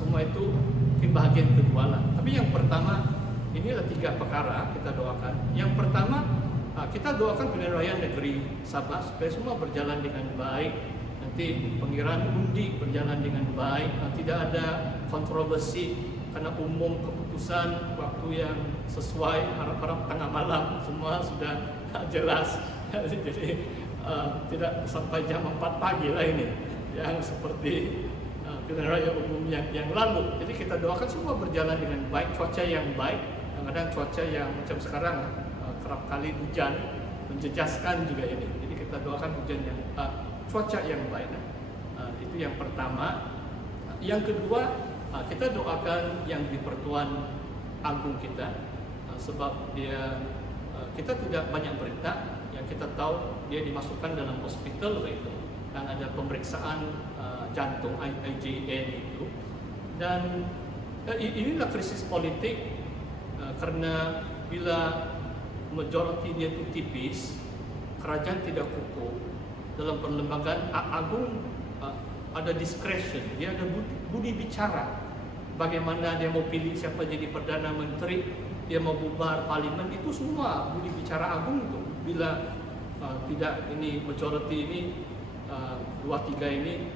semua itu mungkin bahagian kedua lah. Tapi yang pertama, inilah 3 perkara kita doakan. Yang pertama, kita doakan pilihan raya negeri Sabah supaya semua berjalan dengan baik. Nanti pengiraan undi berjalan dengan baik, tidak ada kontroversi karena umum keputusan waktu yang sesuai, harap-harap tengah malam semua sudah jelas. Jadi tidak sampai jam 4 pagi lah ini yang seperti pilihan raya umum yang lalu. Jadi kita doakan semua berjalan dengan baik, cuaca yang baik. Kadang-kadang cuaca yang macam sekarang kerap kali hujan menjejaskan juga ini. Jadi kita doakan hujan yang cuaca yang baik. Itu yang pertama. Yang kedua, kita doakan yang di Pertuan Agung kita, sebab kita tidak banyak berita. Yang kita tahu dia dimasukkan dalam hospital itu dan ada pemeriksaan jantung IJN itu. Dan inilah krisis politik karena bila majority dia itu tipis, kerajaan tidak kukuh dalam perlembagaan agung. Ada discretion, dia ada budi bicara. Bagaimana dia mau pilih siapa jadi Perdana Menteri, dia mau bubar parlimen, itu semua budi bicara agung itu. Bila tidak ini majority ini 2/3 ini,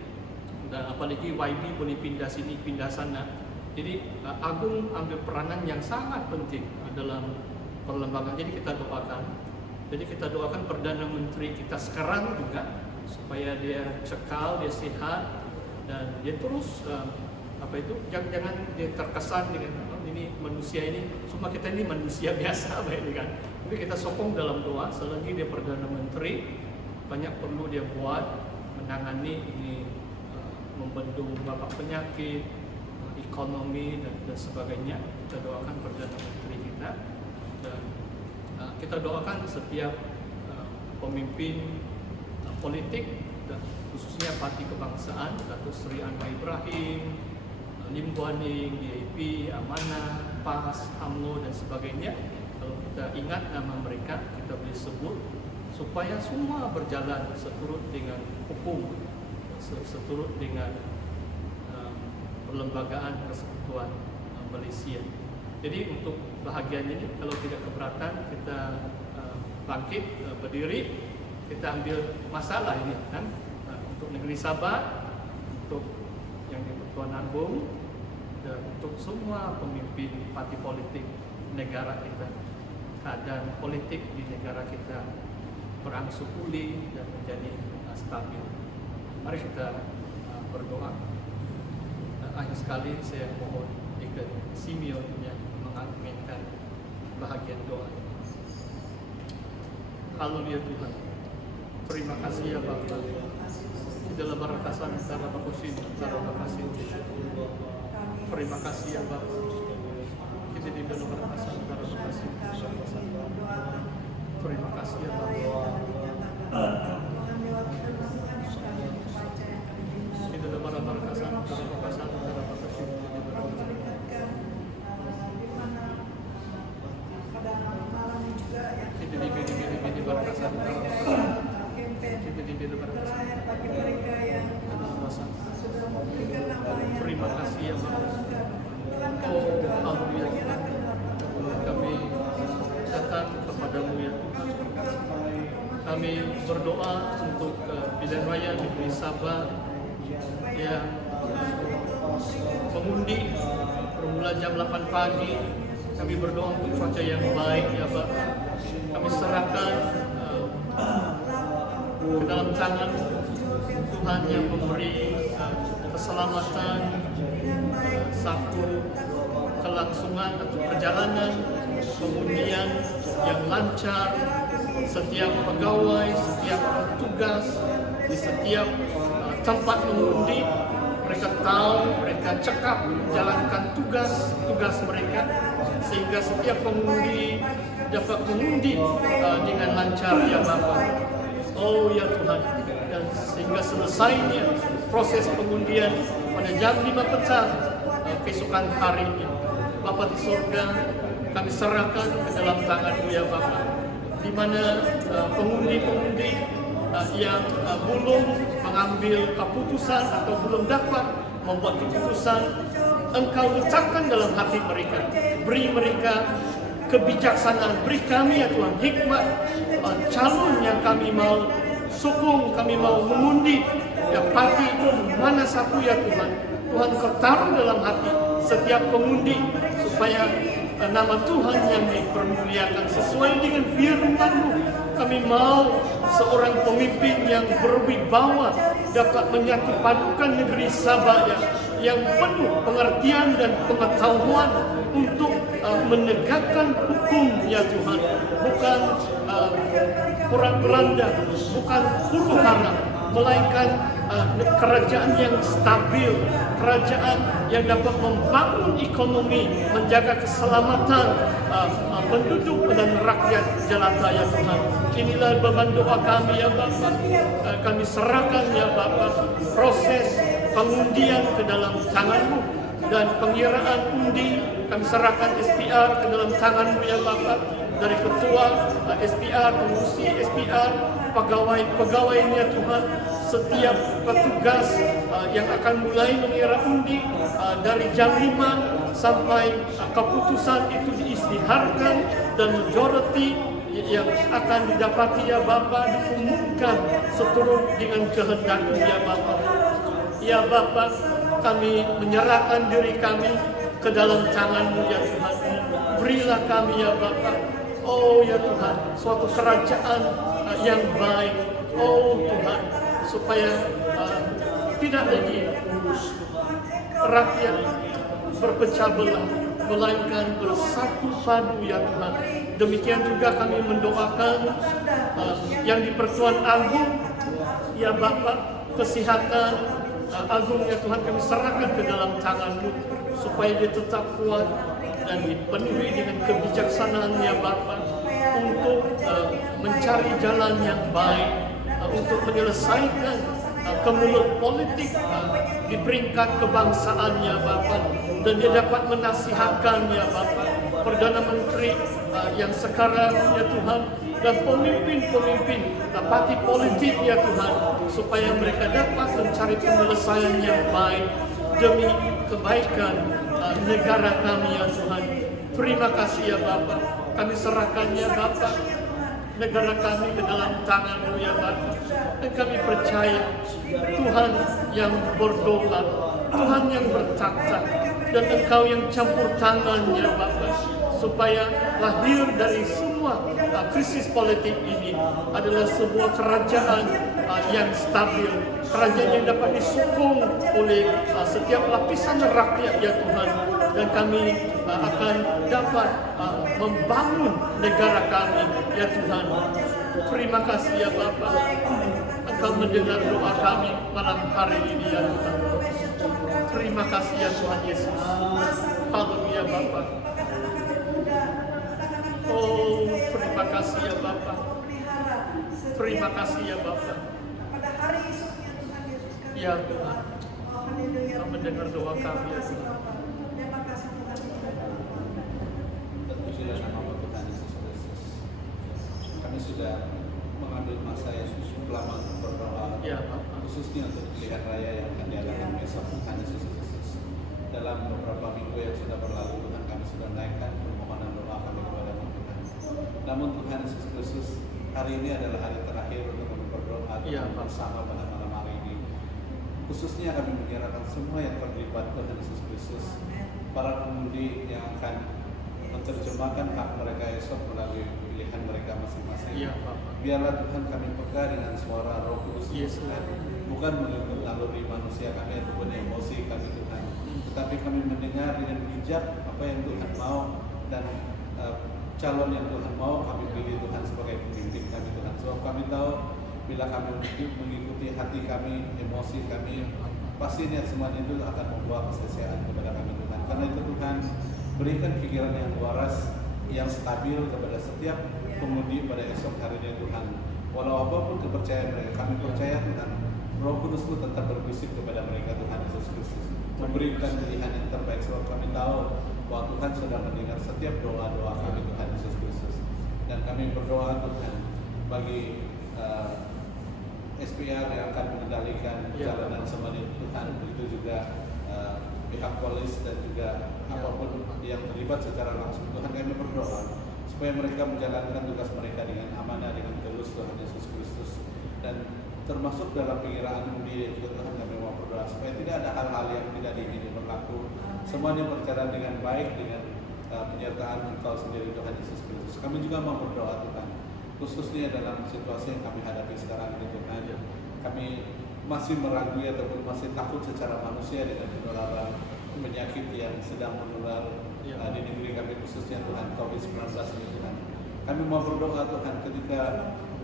dan apalagi YB boleh pindah sini pindah sana. Jadi agung ambil peranan yang sangat penting dalam perlembagaan. Jadi kita doakan. Jadi kita doakan Perdana Menteri kita sekarang juga supaya dia cekal, dia sehat, dan dia terus jangan dia terkesan dengan ini manusia ini, semua kita ini manusia biasa kan. Tapi kita sokong dalam doa selagi dia Perdana Menteri, banyak perlu dia buat menangani ini, membendung wabak penyakit, ekonomi dan sebagainya. Kita doakan Perdana Menteri kita, dan kita doakan setiap pemimpin politik, dan khususnya parti kebangsaan, Datuk Seri Anwar Ibrahim, Lim Guan Eng, DAP, Amanah, PAS, UMNO dan sebagainya. Kalau kita ingat nama mereka, kita boleh sebut supaya semua berjalan seturut dengan hukum, seturut dengan perlembagaan persekutuan Malaysia. Jadi untuk bahagian ini, kalau tidak keberatan, kita bangkit, berdiri, kita ambil masalah ini kan, untuk negeri Sabah, untuk yang di Pertuan Agung, dan untuk semua pemimpin parti politik negara kita. Keadaan politik di negara kita berangsur pulih dan menjadi stabil. Mari kita berdoa. Akhir sekali saya mohon Deacon Simeon yang mengaminkan bahagian doa. Haleluya Tuhan. Terima kasih ya Bapa. Di dalam berkatasan secara bakusin, secara bakasih. Terima kasih ya Bapa. Kita di dalam berkatasan secara bakasih. Terima kasih ya Bapa. Di dalam berkatasan secara bakasih, secara bakasih. Kita di berkatasan secara bakasih. Terima kasih ya Bapak. Oh Alhamdulillah, kami datang kepadamu ya Tuhan. Kami berdoa untuk pilihan raya negeri Sabah yang mengundi bermula jam 8 pagi. Kami berdoa untuk cuaca yang baik ya Bapak. Kami serahkan ke dalam tangan Tuhan yang memberi keselamatan, satu kelangsungan atau perjalanan pengundian yang lancar, setiap pegawai, setiap petugas di setiap tempat mengundi, mereka tahu, mereka cekap menjalankan tugas mereka, sehingga setiap pengundi dapat mengundi dengan lancar ya Bapa. Oh ya Tuhan, dan sehingga selesainya proses pengundian pada jam 5 petang keesokan harinya. Bapa di surga, kami serahkan ke dalam tangan-Mu ya Bapa, di mana pengundi-pengundi yang belum mengambil keputusan atau belum dapat membuat keputusan, Engkau letakkan dalam hati mereka. Beri mereka kebijaksanaan, beri kami ya Tuhan hikmat calon yang kami mau sokong, kami mau mengundi. Ya parti itu mana satu ya Tuhan. Tuhan Kau taruh dalam hati setiap pengundi supaya nama Tuhan yang dipermuliakan sesuai dengan firman-Mu. Kami mau seorang pemimpin yang berwibawa dapat menyatu padukan negeri Sabah yang penuh pengertian dan pengetahuan untuk menegakkan hukum ya Tuhan, bukan orang Belanda, bukan huru hara, melainkan kerajaan yang stabil, kerajaan yang dapat membangun ekonomi, menjaga keselamatan penduduk dan rakyat jelata ya Tuhan. Inilah beban doa kami ya Bapa. Kami serahkan ya Bapa proses pengundian ke dalam tangan-Mu dan pengiraan undi kami serahkan SPR ke dalam tangan-Mu ya Bapa. Dari ketua SPR, pengurusi SPR, pegawai-pegawainya Tuhan, setiap petugas yang akan mulai mengira undi dari jam 5 sampai keputusan itu diisytiharkan dan majority yang akan didapati ya Bapa diumumkan seturut dengan kehendak-Mu ya Bapa. Ya Bapa, kami menyerahkan diri kami ke dalam tangan-Mu ya Tuhan. Berilah kami ya Bapa, oh ya Tuhan, suatu kerajaan yang baik, oh Tuhan, supaya tidak lagi rakyat berpecah belah, melainkan bersatu padu ya Tuhan. Demikian juga kami mendoakan yang di Pertuan Agung ya Bapa, kesehatan agung ya Tuhan kami serahkan ke dalam tangan-Mu supaya dia tetap kuat dan dipenuhi dengan kebijaksanaan ya Bapa untuk mencari jalan yang baik, untuk menyelesaikan kemulut politik di peringkat kebangsaan ya Bapa, dan dia dapat menasihatkan ya Bapa Perdana Menteri yang sekarang ya Tuhan dan pemimpin-pemimpin parti politik ya Tuhan, supaya mereka dapat mencari penyelesaian yang baik demi kebaikan negara kami ya Tuhan. Terima kasih ya Bapa, kami serahkan ya Bapa negara kami ke dalam tangan-Mu ya Bapa, dan kami percaya Tuhan yang berdoa, Tuhan yang bertakhta, dan Engkau yang campur tangan ya Bapa, supaya lahir dari semua krisis politik ini adalah sebuah kerajaan yang stabil, kerajaan yang dapat disokong oleh setiap lapisan rakyat ya Tuhan, dan kami akan dapat membangun negara kami ya Tuhan. Terima kasih ya Bapa, Engkau mendengar doa kami malam hari ini ya Tuhan. Terima kasih ya Tuhan Yesus. Haleluya Bapa. Oh, terima kasih ya Bapa. Terima kasih ya Bapa. Ya Tuhan, Kau mendengar doa kami ya Tuhan. Terpujilah nama Tuhan Yesus Kristus. Kami sudah mengambil masa yang cukup lama untuk berdoa, Ya Bapa. khususnya untuk pilihan raya yang akan diadakan besok Tuhan Yesus Kristus. Dalam beberapa minggu yang sudah berlalu, Tuhan kami sudah naikkan permohonan doa kami kepada Tuhan. Namun Tuhan Yesus Kristus, hari ini adalah hari terakhir untuk kami berdoa bersama pada malam hari ini. Khususnya kami menyerahkan semua yang terlibat Tuhan Yesus Kristus, para pengundi yang akan menerjemahkan hak mereka esok melalui pilihan mereka masing-masing. Ya Bapa. Biarlah Tuhan kami peka dengan suara Roh Kudus Tuhan, bukan mengikut naluri manusia kami ataupun emosi kami Tuhan, tetapi kami mendengar dengan bijak apa yang Tuhan mau dan calon yang Tuhan mau kami pilih Tuhan sebagai pemimpin kami Tuhan. Sebab kami tahu bila kami mengikuti hati kami, emosi kami, pastinya semuanya itu akan membawa kesia-siaan kepada kami Tuhan. Karena itu Tuhan, berikan pikiran yang waras, yang stabil kepada setiap pengundi pada esok harinya Tuhan. Walau apapun kepercayaan mereka, kami percaya Tuhan, Roh Kudus itu tetap berbisik kepada mereka Tuhan Yesus Kristus, memberikan pilihan yang terbaik. Sebab kami tahu bahwa Tuhan sudah mendengar setiap doa-doa kami Tuhan Yesus Kristus. Dan kami berdoa Tuhan bagi SPR yang akan mengendalikan jalanan semuanya Tuhan, begitu juga pihak polis dan juga apapun yang terlibat secara langsung. Tuhan, kami berdoa supaya mereka menjalankan tugas mereka dengan amanah, dengan tulus Tuhan Yesus Kristus, dan termasuk dalam pengiraan budi juga Tuhan, kami mau berdoa supaya tidak ada hal-hal yang tidak diingini berlaku, semuanya berjalan dengan baik dengan penyertaan Engkau sendiri Tuhan Yesus Kristus. Kami juga mau berdoa Tuhan, khususnya dalam situasi yang kami hadapi sekarang ini Tuhan. Kami masih meragui ataupun masih takut secara manusia dengan penularan penyakit yang sedang menular di negeri kami, khususnya Tuhan COVID-19 ini Tuhan. Kami mau berdoa Tuhan, ketika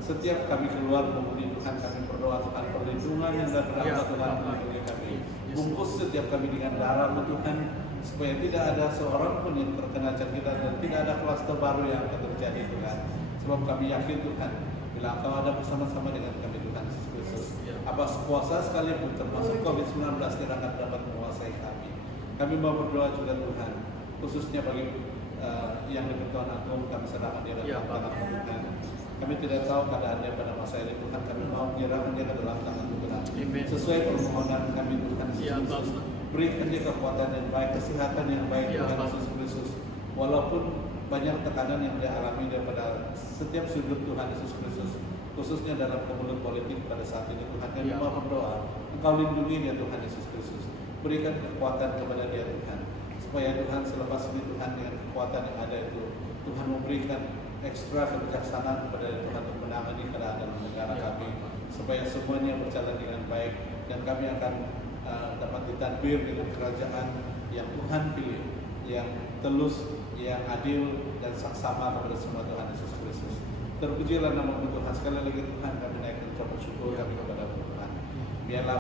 setiap kami keluar mengundi Tuhan, kami berdoa Tuhan, perlindungan yang dari rahmat Tuhan melindungi kami. Bungkus setiap kami dengan darah Tuhan, supaya tidak ada seorang pun yang terkena cakitan dan tidak ada klaster baru yang akan terjadi Tuhan. Sebab kami yakin Tuhan, bila Engkau ada bersama-sama dengan kami Tuhan Yesus Kristus, apa kuasa sekalipun termasuk COVID-19 tidak akan dapat menguasai kami. Kami mau berdoa juga Tuhan, khususnya bagi yang di Tuhan Agung, kami serahkan dia dalam tangan Tuhan. Kami tidak tahu keadaannya pada masa ini Tuhan, kami mau menyerahkan dia dalam tangan Tuhan. Sesuai permohonan kami Tuhan Yesus Kristus, berikan dia kekuatan yang baik, kesehatan yang baik Tuhan Yesus Kristus. Walaupun banyak tekanan yang dia alami daripada setiap sudut Tuhan Yesus Kristus, khususnya dalam kemulut politik pada saat ini Tuhan, kami mau berdoa, Engkau lindungi dia Tuhan Yesus Kristus, berikan kekuatan kepada dia Tuhan, supaya Tuhan selepas ini Tuhan dengan kekuatan yang ada itu, Tuhan memberikan ekstra kebijaksanaan kepada Tuhan untuk menangani keadaan negara kami, supaya semuanya berjalan dengan baik dan kami akan dapat ditadbir dengan kerajaan yang Tuhan pilih, yang telus, yang adil dan saksama kepada semua Tuhan Yesus Kristus. Terpujilah nama Tuhan. Sekali lagi Tuhan, kami naikkan ucapan syukur kami kepada Tuhan. Biarlah